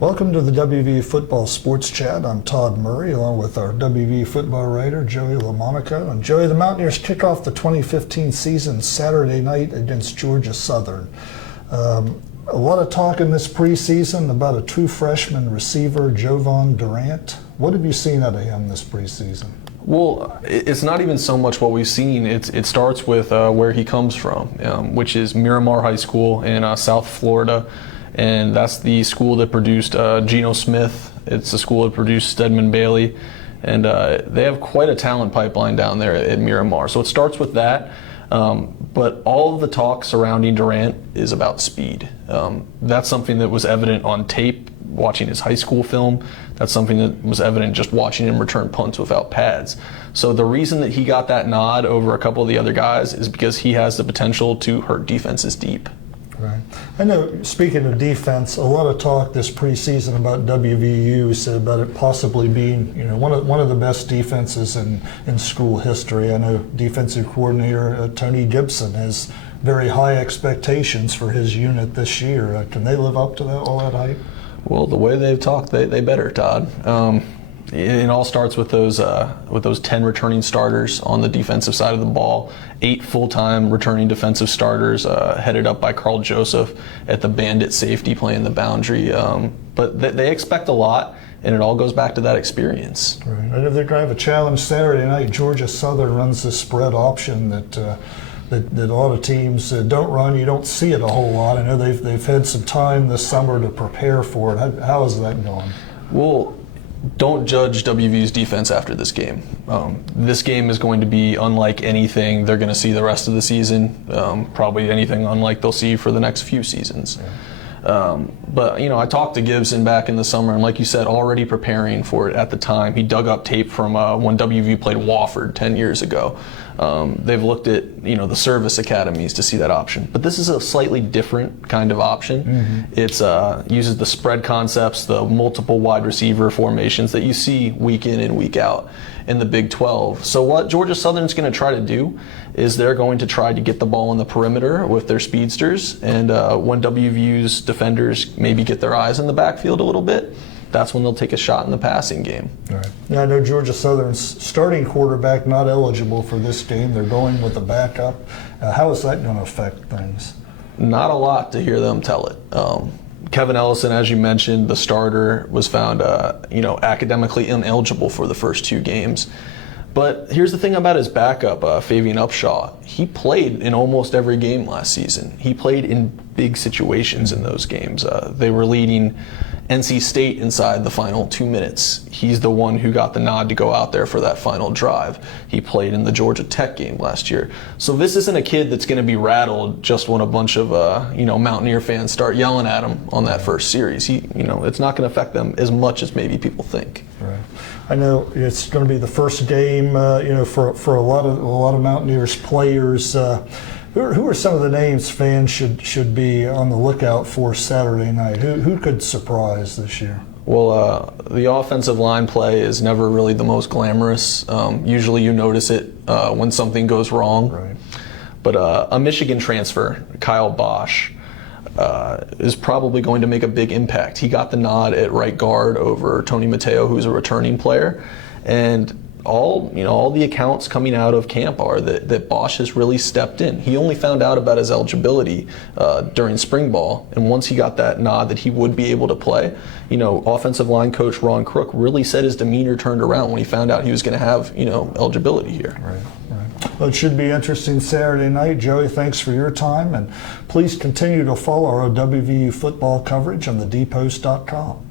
Welcome to the WVU Football Sports Chat. I'm Todd Murray, along with our WVU football writer, Joey LoMonaco. And Joey, the Mountaineers kick off the 2015 season Saturday night against Georgia Southern. A lot of talk in this preseason about a true freshman receiver, Jovan Durant. What have you seen out of him this preseason? Well, it's not even so much what we've seen. It starts with where he comes from, which is Miramar High School in South Florida. And that's the school that produced Geno Smith. It's the school that produced Stedman Bailey. And they have quite a talent pipeline down there at Miramar. So it starts with that. But all of the talk surrounding Durant is about speed. That's something that was evident on tape, watching his high school film. That's something that was evident just watching him return punts without pads. So the reason that he got that nod over a couple of the other guys is because he has the potential to hurt defenses deep. Right. I know, speaking of defense, a lot of talk this preseason about WVU, said about it possibly being, one of the best defenses in school history. I know defensive coordinator Tony Gibson has very high expectations for his unit this year. Can they live up to all that hype? Well, the way they've talked, they better, Todd. It all starts with those 10 returning starters on the defensive side of the ball, 8 full-time returning defensive starters headed up by Carl Joseph at the bandit safety playing the boundary. But they expect a lot, and it all goes back to that experience. Right. I know they're going to have a challenge Saturday night. Georgia Southern runs this spread option that a lot of teams don't run. You don't see it a whole lot. I know they've had some time this summer to prepare for it. How is that going? Well, don't judge WVU's defense after this game. This game is going to be unlike anything they're going to see the rest of the season, probably anything unlike they'll see for the next few seasons. Yeah. But, I talked to Gibson back in the summer, and like you said, already preparing for it at the time. He dug up tape from when WVU played Wofford 10 years ago. They've looked at, the service academies to see that option. But this is a slightly different kind of option. Mm-hmm. It uses the spread concepts, the multiple wide receiver formations that you see week in and week out in the Big 12. So what Georgia Southern's going to try to do is they're going to try to get the ball in the perimeter with their speedsters, and when WVU's defenders maybe get their eyes in the backfield a little bit, that's when they'll take a shot in the passing game. All right. Yeah, I know Georgia Southern's starting quarterback not eligible for this game. They're going with a backup. How is that going to affect things? Not a lot to hear them tell it. Kevin Ellison, as you mentioned, the starter, was found academically ineligible for the first 2 games. But here's the thing about his backup, Fabian Upshaw. He played in almost every game last season. He played in big situations in those games. They were leading NC State inside the final 2 minutes. He's the one who got the nod to go out there for that final drive. He played in the Georgia Tech game last year. So this isn't a kid that's going to be rattled just when a bunch of Mountaineer fans start yelling at him on that first series. It's not going to affect them as much as maybe people think. Right. I know it's going to be the first game, for a lot of Mountaineers players. Who are some of the names fans should be on the lookout for Saturday night? Who could surprise this year? Well, the offensive line play is never really the most glamorous. Usually you notice it when something goes wrong. Right. But a Michigan transfer, Kyle Bosch, is probably going to make a big impact. He got the nod at right guard over Tony Mateo, who's a returning player. And all the accounts coming out of camp are that Bosch has really stepped in. He only found out about his eligibility during spring ball, and once he got that nod that he would be able to play, offensive line coach Ron Crook really said his demeanor turned around when he found out he was going to have eligibility here. Right. Well, it should be interesting Saturday night. Joey, thanks for your time, and please continue to follow our WVU football coverage on thedpost.com.